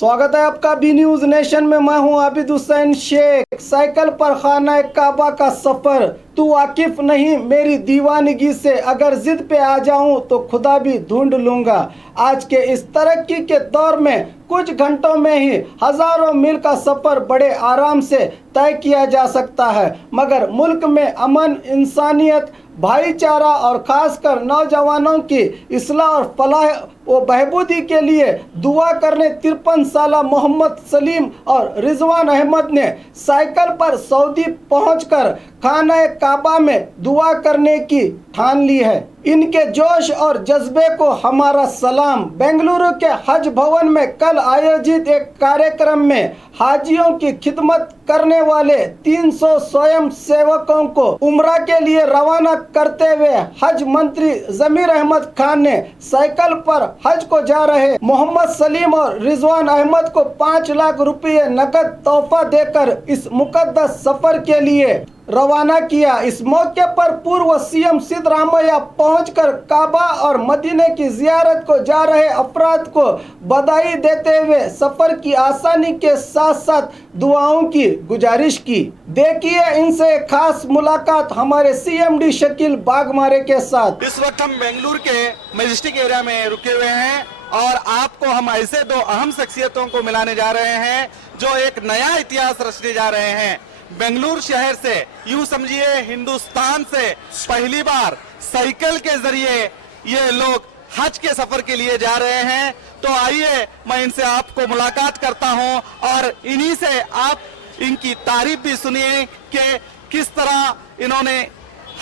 स्वागत है आपका बी न्यूज नेशन में। मैं हूं आबिद हुसैन शेख। साइकिल पर खाना काबा का सफर, तू वाकिफ नहीं मेरी दीवानगी से, अगर जिद पे आ जाऊं तो खुदा भी ढूंढ लूंगा। आज के इस तरक्की के दौर में कुछ घंटों में ही हजारों मील का सफर बड़े आराम से तय किया जा सकता है, मगर मुल्क में अमन, इंसानियत, भाईचारा और खासकर नौजवानों की इस्लाह और फलाह व बहबूदी के लिए दुआ करने 53 साला मोहम्मद सलीम और रिजवान अहमद ने साइकिल पर सऊदी पहुंचकर खाना काबा में दुआ करने की ठान ली है। इनके जोश और जज्बे को हमारा सलाम। बेंगलुरु के हज भवन में कल आयोजित एक कार्यक्रम में हाजियों की खिदमत करने वाले 300 स्वयं सेवकों को उम्रा के लिए रवाना करते हुए हज मंत्री जमीर अहमद खान ने साइकिल पर हज को जा रहे मोहम्मद सलीम और रिजवान अहमद को 5 लाख रुपये नकद तोहफा देकर इस मुकद्दस सफर के लिए रवाना किया। इस मौके पर पूर्व सीएम सिद्धरामैया पहुंचकर काबा और मदीने की जियारत को जा रहे अफराद को बधाई देते हुए सफर की आसानी के साथ साथ दुआओं की गुजारिश की। देखिए इनसे खास मुलाकात हमारे सीएमडी शकील बागमारे के साथ। इस वक्त हम बेंगलुरु के मैजेस्टिक एरिया में रुके हुए हैं और आपको हम ऐसे दो अहम शख्सियतों को मिलाने जा रहे हैं जो एक नया इतिहास रचने जा रहे हैं। बेंगलुरु शहर से, यूं समझिए हिंदुस्तान से पहली बार साइकिल के जरिए ये लोग हज के सफर के लिए जा रहे हैं। तो आइए मैं इनसे आपको मुलाकात करता हूं और इन्हीं से आप इनकी तारीफ भी सुनिए कि किस तरह इन्होंने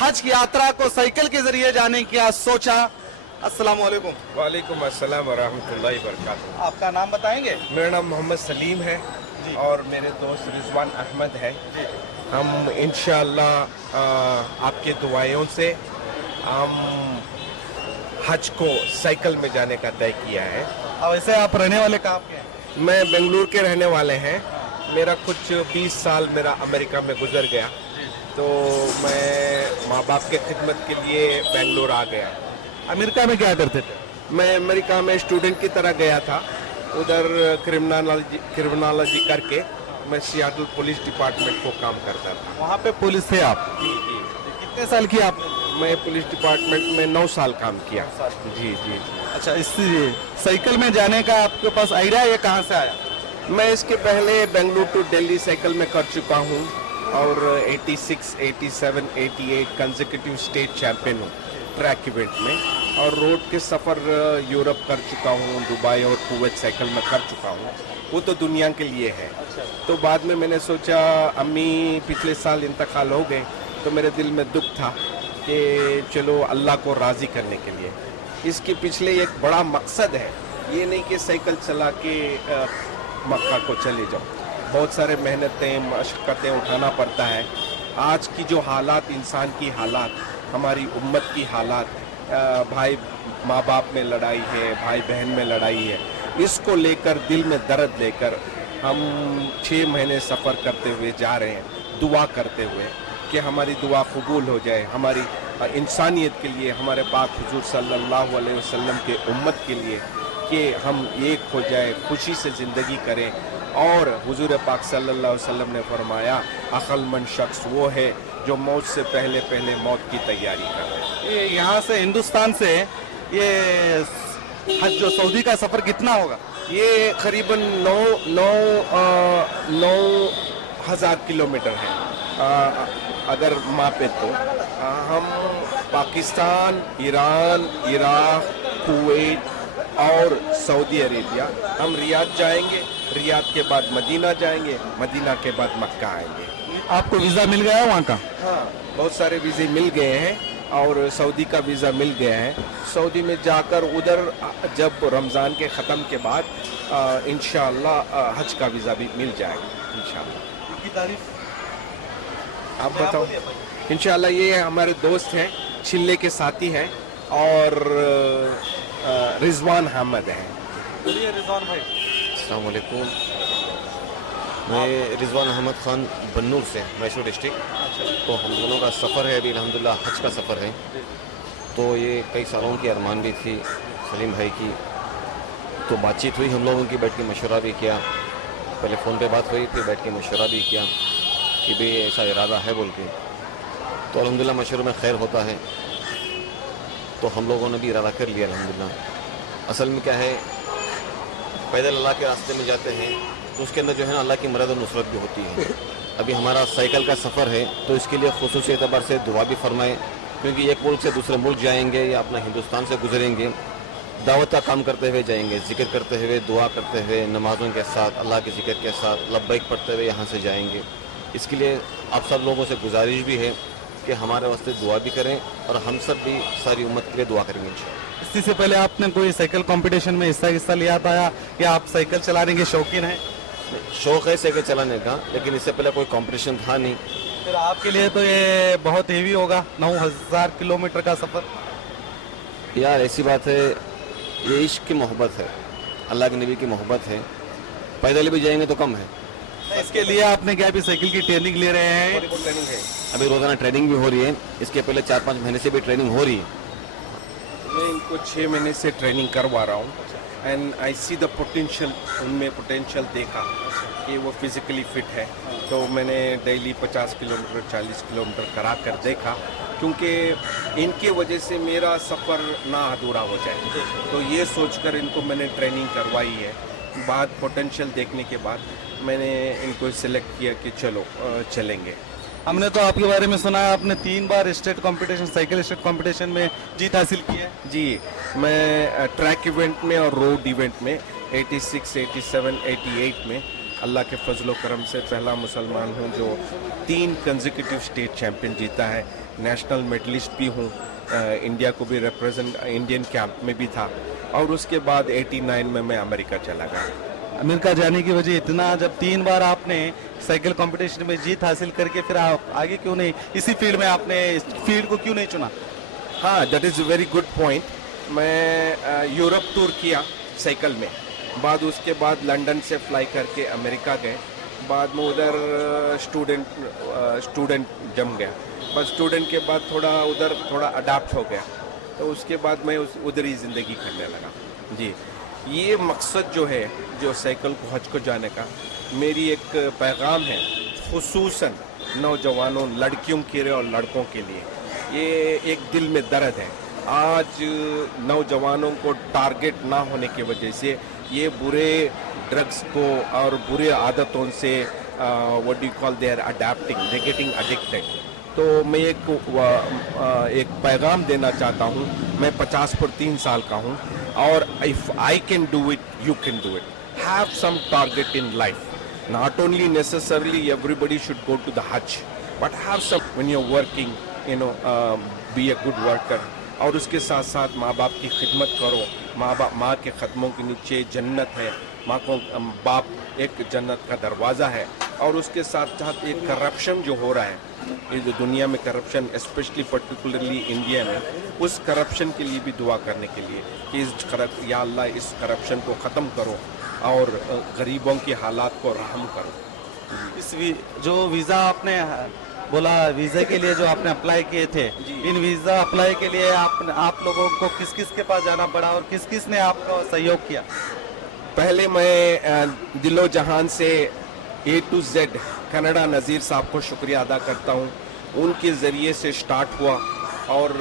हज की यात्रा को साइकिल के जरिए जाने की सोचा। अस्सलाम वालेकुम। वालेकुम अस्सलाम व रहमतुल्लाहि व बरकातुहू। आपका नाम बताएंगे? मेरा नाम मोहम्मद सलीम है और मेरे दोस्त रिजवान अहमद है। हम इंशाअल्लाह आपके दुआओं से हम हज को साइकिल में जाने का तय किया है। अब वैसे आप रहने वाले कहाँ के हैं? मैं बेंगलुरु के रहने वाले हैं। मेरा कुछ 20 साल मेरा अमेरिका में गुजर गया, तो मैं माँ बाप के खिदमत के लिए बेंगलुरु आ गया। अमेरिका में क्या करते थे? मैं अमेरिका में स्टूडेंट की तरह गया था। उधर क्रिमिनोलॉजी करके मैं सियाटल पुलिस डिपार्टमेंट को काम करता था। वहाँ पे पुलिस थे आप? जी जी। कितने साल किया आपने? मैं पुलिस डिपार्टमेंट में 9 साल काम किया। जी जी। अच्छा, इस साइकिल में जाने का आपके पास आइडिया ये कहाँ से आया? मैं इसके पहले बेंगलुरु टू दिल्ली साइकिल में कर चुका हूँ और 86, 87, 88 कंसेक्यूटिव स्टेट चैंपियन हूँ ट्रैक इवेंट में, और रोड के सफ़र यूरोप कर चुका हूँ, दुबई और कुवैत साइकिल में कर चुका हूँ। वो तो दुनिया के लिए है। तो बाद में मैंने सोचा, अम्मी पिछले साल इंतकाल हो गए, तो मेरे दिल में दुख था कि चलो अल्लाह को राज़ी करने के लिए इसके पिछले एक बड़ा मकसद है। ये नहीं कि साइकिल चला के मक्का को चले जाओ, बहुत सारे मेहनतें मशक्क़तें उठाना पड़ता है। आज की जो हालात, इंसान की हालात, हमारी उम्मत की हालात, भाई माँ बाप में लड़ाई है, भाई बहन में लड़ाई है, इसको लेकर दिल में दर्द लेकर हम 6 महीने सफ़र करते हुए जा रहे हैं, दुआ करते हुए कि हमारी दुआ कबूल हो जाए, हमारी इंसानियत के लिए, हमारे पाक हुजूर सल्लल्लाहु अलैहि वसल्लम के उम्मत के लिए, कि हम एक हो जाए, खुशी से ज़िंदगी करें। और हुजूर पाक सल्लल्लाहु अलैहि वसल्लम ने फरमाया, अक़लमंद शख्स वो है जो मौत से पहले पहले मौत की तैयारी कर रहे हैं। ये यहाँ से हिंदुस्तान से ये हज जो सऊदी का सफ़र कितना होगा? ये करीबन 9,000 किलोमीटर है अगर मापे तो। हम पाकिस्तान, ईरान, इराक, कुवैत और सऊदी अरेबिया, हम रियाद जाएंगे, रियाद के बाद मदीना जाएंगे, मदीना के बाद मक्का आएंगे। आपको वीज़ा मिल गया है वहाँ का? हाँ, बहुत सारे वीज़े मिल गए हैं और सऊदी का वीज़ा मिल गया है। सऊदी में जाकर उधर जब रमज़ान के ख़त्म के बाद इंशाअल्लाह हज का वीज़ा भी मिल जाएगा इंशाअल्लाह। इनकी तारीफ आप बताओ। इंशाअल्लाह ये हमारे दोस्त हैं, छिल्ले के साथी हैं और रिजवान अहमद हैं। बोलिए रिजवान भाई। अस्सलाम वालेकुम। मैं रिजवान अहमद ख़ान बन्नूर से, मैसूर डिस्ट्रिक्ट। तो हम दोनों का सफ़र है अभी अल्हम्दुलिल्लाह हज का सफ़र है। तो ये कई सालों की अरमान भी थी सलीम भाई की तो बातचीत हुई हम लोगों की, बैठ के मशवरा भी किया, पहले फ़ोन पे बात हुई, फिर बैठ के मशवरा भी किया कि भाई ऐसा इरादा है बोल के। तो अल्हम्दुलिल्लाह मशवरे में खैर होता है, तो हम लोगों ने भी इरादा कर लिया अल्हम्दुलिल्लाह। असल में क्या है, पैदल अल्लाह के रास्ते में जाते हैं तो उसके अंदर जो है ना अल्लाह की मदद और नुसरत भी होती है। अभी हमारा साइकिल का सफ़र है तो इसके लिए खुसूसी एतबार से दुआ भी फरमाएं, क्योंकि एक मुल्क से दूसरे मुल्क जाएंगे या अपना हिंदुस्तान से गुजरेंगे, दावत का काम करते हुए जाएंगे, जिक्र करते हुए, दुआ करते हुए, नमाज़ों के साथ, अल्लाह के जिक्र के साथ लब्बैक पढ़ते हुए यहाँ से जाएंगे। इसके लिए आप सब लोगों से गुजारिश भी है कि हमारे वास्ते दुआ भी करें और हम सब भी सारी उम्मत के लिए दुआ करेंगे। इसी से पहले आपने कोई साइकिल कंपटीशन में हिस्सा लिया था या आप साइकिल चलाने के शौकीन हैं? शौक़ है साइकिल चलाने का, लेकिन इससे पहले कोई कंपटीशन था नहीं। फिर आपके लिए तो ये बहुत हेवी होगा, 9000 किलोमीटर का सफ़र। यार ऐसी बात है, ये इश्क की मोहब्बत है, अल्लाह के नबी की मोहब्बत है, पैदल भी जाएंगे तो कम है। इसके लिए आपने क्या अभी साइकिल की ट्रेनिंग ले रहे हैं? ट्रेनिंग है, अभी रोज़ाना ट्रेनिंग भी हो रही है, इसके पहले 4-5 महीने से भी ट्रेनिंग हो रही है। मैं इनको 6 महीने से ट्रेनिंग करवा रहा हूँ and I see the potential, उनमें पोटेंशियल देखा कि वो फिज़िकली फिट है, तो मैंने डेली 50 किलोमीटर 40 किलोमीटर करा कर देखा, क्योंकि इनके वजह से मेरा सफ़र ना अधूरा हो जाए, तो ये सोचकर इनको मैंने ट्रेनिंग करवाई है। बाद पोटेंशियल देखने के बाद मैंने इनको सिलेक्ट किया कि चलो चलेंगे। हमने तो आपके बारे में सुना है आपने 3 बार state competition, cycle state competition में जीत हासिल की है। जी, मैं ट्रैक इवेंट में और रोड इवेंट में 86, 87, 88 में अल्लाह के फजल करम से पहला मुसलमान हूँ जो 3 कंसेक्यूटिव स्टेट चैम्पियन जीता है। नेशनल मेडलिस्ट भी हूँ, इंडिया को भी रिप्रेजेंट इंडियन कैंप में भी था, और उसके बाद 89 में मैं अमेरिका चला गया। अमेरिका जाने की वजह इतना, जब 3 बार आपने साइकिल कंपटीशन में जीत हासिल करके फिर आप आगे क्यों नहीं, इसी फील्ड में आपने इस फील्ड को क्यों नहीं चुना? हाँ, that is a very good point. मैं यूरोप टूर किया साइकिल में, बाद उसके बाद लंदन से फ्लाई करके अमेरिका गए, बाद में उधर स्टूडेंट जम गया, बस स्टूडेंट के बाद थोड़ा अडाप्ट हो गया, तो उसके बाद मैं उधर ही ज़िंदगी करने लगा। जी, ये मकसद जो है, जो साइकिल को हज को जाने का, मेरी एक पैगाम है खुसूसन नौजवानों, लड़कियों के लिए और लड़कों के लिए। ये एक दिल में दर्द है, आज नौजवानों को टारगेट ना होने की वजह से ये बुरे ड्रग्स को और बुरे आदतों से what do call they are adapting, they getting addicted. तो मैं एक पैगाम देना चाहता हूँ। मैं 50 पर 3 साल का हूँ, और if I can do it, you can do it. Have some target in life, not only necessarily everybody should go to the Hajj, but have some when you're working, be a good worker, और उसके साथ साथ माँ बाप की खिदमत करो। माँ के कदमों के नीचे जन्नत है, माँ को बाप एक जन्नत का दरवाज़ा है। और उसके साथ साथ एक करप्शन जो हो रहा है, ये जो दुनिया में करप्शन, स्पेशली पर्टिकुलरली इंडिया में, उस करप्शन के लिए भी दुआ करने के लिए कि या अल्लाह इस करप्शन को ख़त्म करो और गरीबों के हालात को रहम करो। इस जो वीज़ा आपने बोला, वीज़ा के लिए जो आपने अप्लाई किए थे, इन वीज़ा अप्लाई के लिए आप लोगों को किस किस के पास जाना पड़ा और किस किस ने आपका सहयोग किया? पहले मैं दिलो जहान से A to Z कनाडा नज़ीर साहब को शुक्रिया अदा करता हूँ। उनके ज़रिए से स्टार्ट हुआ और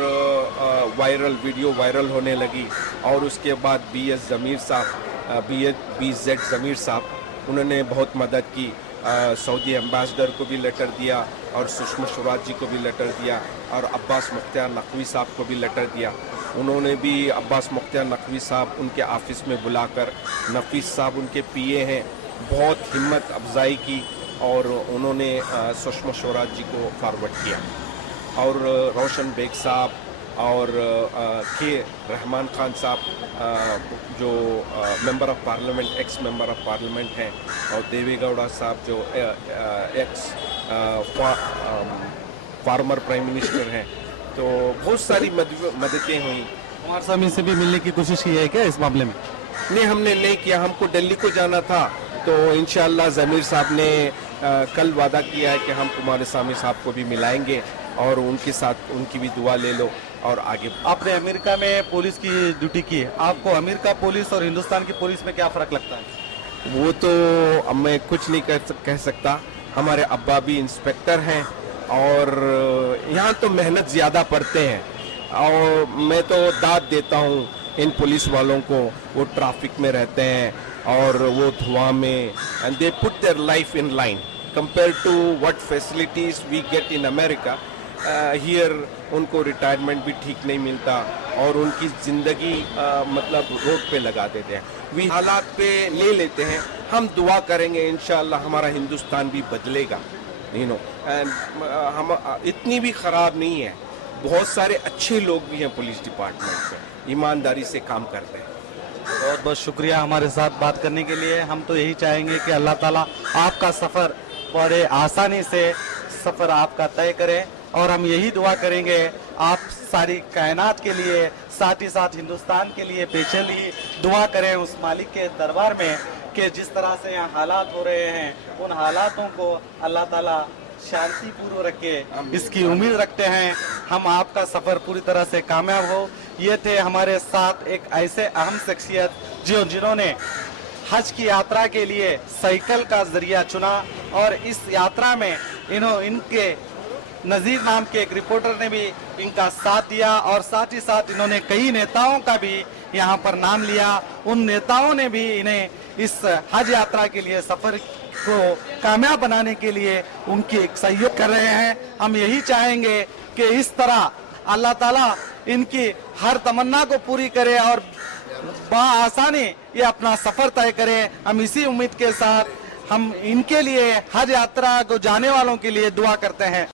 वीडियो वायरल होने लगी, और उसके बाद BS ज़मीर साहब, BZ ज़मीर साहब, उन्होंने बहुत मदद की। सऊदी एम्बेसडर को भी लेटर दिया, और सुषमा स्वराज जी को भी लेटर दिया, और अब्बास मुख्तार नकवी साहब को भी लेटर दिया। उन्होंने भी अब्बास मुख्तार नकवी साहब उनके ऑफिस में बुलाकर, नफीस साहब उनके PA हैं, बहुत हिम्मत अफजाई की, और उन्होंने सुषमा स्वराज जी को फॉरवर्ड किया। और रोशन बेग साहब और के रहमान खान साहब जो member of parliament, x member of parliament हैं, और देवेगौड़ा साहब जो एक्स फार्मर प्राइम मिनिस्टर हैं। तो बहुत सारी मददें हुई। कुमार स्वामी से भी मिलने की कोशिश की है क्या इस मामले में? नहीं, हमने नहीं किया। हमको दिल्ली को जाना था, तो इंशाअल्लाह ज़मीर साहब ने कल वादा किया है कि हम कुमार स्वामी साहब को भी मिलाएंगे और उनके साथ उनकी भी दुआ ले लो। और आगे। आपने अमेरिका में पुलिस की ड्यूटी की है, आपको अमेरिका पुलिस और हिंदुस्तान की पुलिस में क्या फर्क लगता है? वो तो अब मैं कुछ नहीं कह सकता। हमारे अब्बा भी इंस्पेक्टर हैं और यहाँ तो मेहनत ज़्यादा पड़ते हैं और मैं तो दाद देता हूँ इन पुलिस वालों को। वो ट्रैफिक में रहते हैं और वो धुआं में, and they put their life in line compare to what facilities we get in America. Here उनको रिटायरमेंट भी ठीक नहीं मिलता और उनकी ज़िंदगी मतलब रोड पे लगा देते हैं। वी हालात पे ले लेते हैं। हम दुआ करेंगे इंशाअल्लाह हमारा हिंदुस्तान भी बदलेगा, यू नो। एंड हम इतनी भी ख़राब नहीं है, बहुत सारे अच्छे लोग भी हैं पुलिस डिपार्टमेंट में, ईमानदारी से काम करते हैं। बहुत बहुत शुक्रिया हमारे साथ बात करने के लिए। हम तो यही चाहेंगे कि अल्लाह ताला आपका सफ़र बड़े आसानी से सफ़र आपका तय करें और हम यही दुआ करेंगे आप सारी कायनात के लिए, साथ ही साथ हिंदुस्तान के लिए स्पेशली दुआ करें उस मालिक के दरबार में कि जिस तरह से यहाँ हालात हो रहे हैं उन हालातों को अल्लाह ताला शांतिपूर्व रखे, इसकी उम्मीद रखते हैं। हम आपका सफ़र पूरी तरह से कामयाब हो। ये थे हमारे साथ एक ऐसे अहम शख्सियत जिन्होंने हज की यात्रा के लिए साइकिल का जरिया चुना और इस यात्रा में इनके नज़ीर नाम के एक रिपोर्टर ने भी इनका साथ दिया और साथ ही साथ इन्होंने कई नेताओं का भी यहाँ पर नाम लिया। उन नेताओं ने भी इन्हें इस हज यात्रा के लिए सफ़र को कामयाब बनाने के लिए उनकी एक सहयोग कर रहे हैं। हम यही चाहेंगे कि इस तरह अल्लाह ताला इनकी हर तमन्ना को पूरी करे और आसानी ये अपना सफ़र तय करें। हम इसी उम्मीद के साथ हम इनके लिए हज यात्रा को जाने वालों के लिए दुआ करते हैं।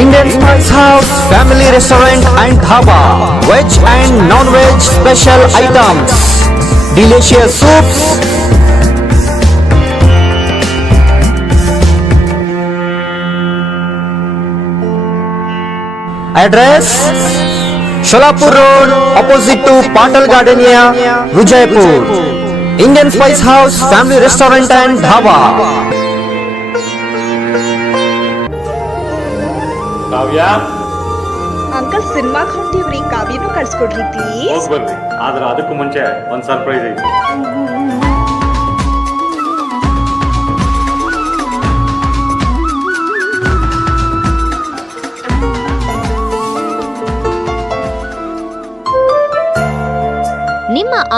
Indian Spice House Family Restaurant and Dhaba, veg and non-veg special items, delicious soups, address Sholapur Road opposite to Patal Gardenia, Vijaypur. Indian Spice House Family Restaurant and Dhaba. Kavya uncle ಸಿನಿಮಾಗೆ ಹೊಂಟಿವ್ರಿ ಕಾವ್ಯನು ಕಳ್ಸ್ಕೊಡ್ರಿ please. ಹೋಗಿ ಬರ್ರಿ, ಆದ್ರೆ ಅದಕ್ಕೂ ಮುಂಚೆ ಒಂದು surprise ಐತಿ.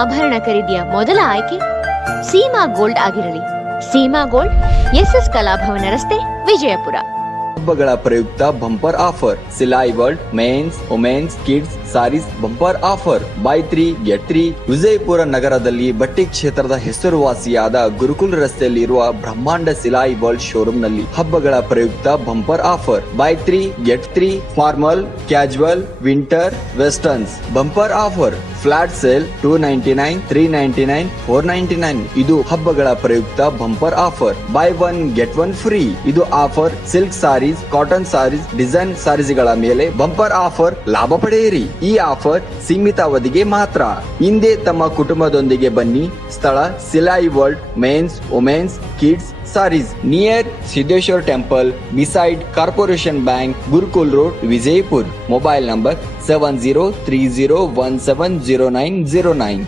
ಆಭರಣ ಖರೀದಿಯ ಮೊದಲ ಆಯ್ಕೆ ಸೀಮಾ ಗೋಲ್ಡ್ ಆಗಿರಲಿ. ಸೀಮಾ ಗೋಲ್ಡ್, SS ಕಲಾಭವನ ರಸ್ತೆ, ವಿಜಯಪುರ. ಹಬ್ಬಗಳ ಪ್ರಯುಕ್ತ bumper offer. Silai world men's, women's, kids sarees bumper offer. Buy 3 get 3. Vijayapura ನಗರದಲ್ಲಿ ಬಟ್ಟೆ ಕ್ಷೇತ್ರದ ಹೆಸರುವಾಸಿಯಾದ ಗುರುಕುಲ್ ರಸ್ತೆಯಲ್ಲಿರುವ ಬ್ರಹ್ಮಾಂಡ ಸಿಲಾಯಿ ವರ್ಲ್ಡ್ ಶೋರೂಮ್ ನಲ್ಲಿ ಹಬ್ಬಗಳ ಪ್ರಯುಕ್ತ bumper offer. Buy 3 get 3. Formal, casual, winter, westerns bumper offer. Flat sale 299, 399, 499. ಇದು ಹಬ್ಬಗಳ ಪ್ರಯುಕ್ತ bumper offer. Buy 1 get 1 free. ಇದು offer silk sarees, cotton sarees, design ಸಾರೀಸ್ಗಳ ಮೇಲೆ ಬಂಪರ್ ಆಫರ್ ಲಾಭ ಪಡೆಯಿರಿ. ಈ ಆಫರ್ ಸೀಮಿತ ಅವಧಿಗೆ ಮಾತ್ರ. ಹಿಂದೆ ತಮ್ಮ ಕುಟುಂಬದೊಂದಿಗೆ ಬನ್ನಿ. ಸ್ಥಳ Silai world men's, women's, kids sarees, near Siddeshwar temple, beside corporation bank, Gurukul road, Vijayapur. Mobile number 7030170909.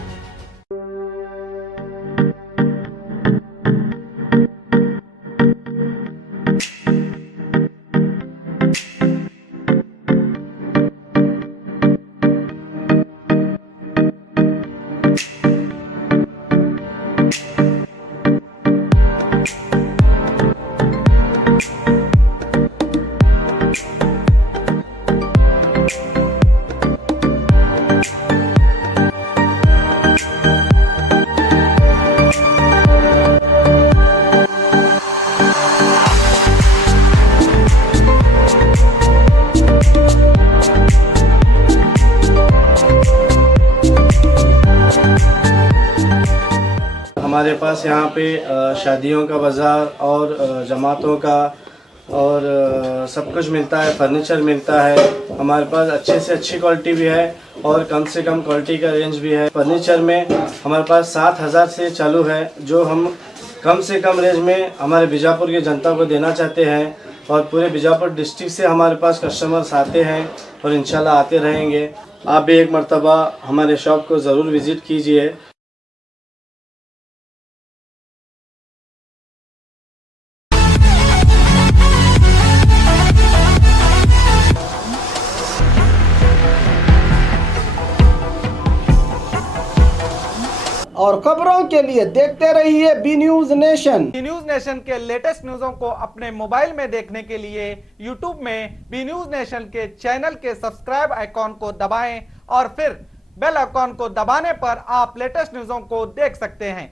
हमारे पास यहाँ पे शादियों का बाज़ार और जमातों का और सब कुछ मिलता है। फर्नीचर मिलता है हमारे पास, अच्छे से अच्छी क्वालिटी भी है और कम से कम क्वालिटी का रेंज भी है। फर्नीचर में हमारे पास 7,000 से चालू है, जो हम कम से कम रेंज में हमारे बीजापुर की जनता को देना चाहते हैं। और पूरे बीजापुर डिस्ट्रिक्ट से हमारे पास कस्टमर्स आते हैं और इंशाल्लाह आते रहेंगे। आप भी एक मर्तबा हमारे शॉप को ज़रूर विज़िट कीजिए। और खबरों के लिए देखते रहिए B News Nation. B News Nation के लेटेस्ट न्यूज़ों को अपने मोबाइल में देखने के लिए यूट्यूब में बी न्यूज नेशन के चैनल के सब्सक्राइब आइकॉन को दबाएं और फिर बेल आइकॉन को दबाने पर आप लेटेस्ट न्यूज़ों को देख सकते हैं।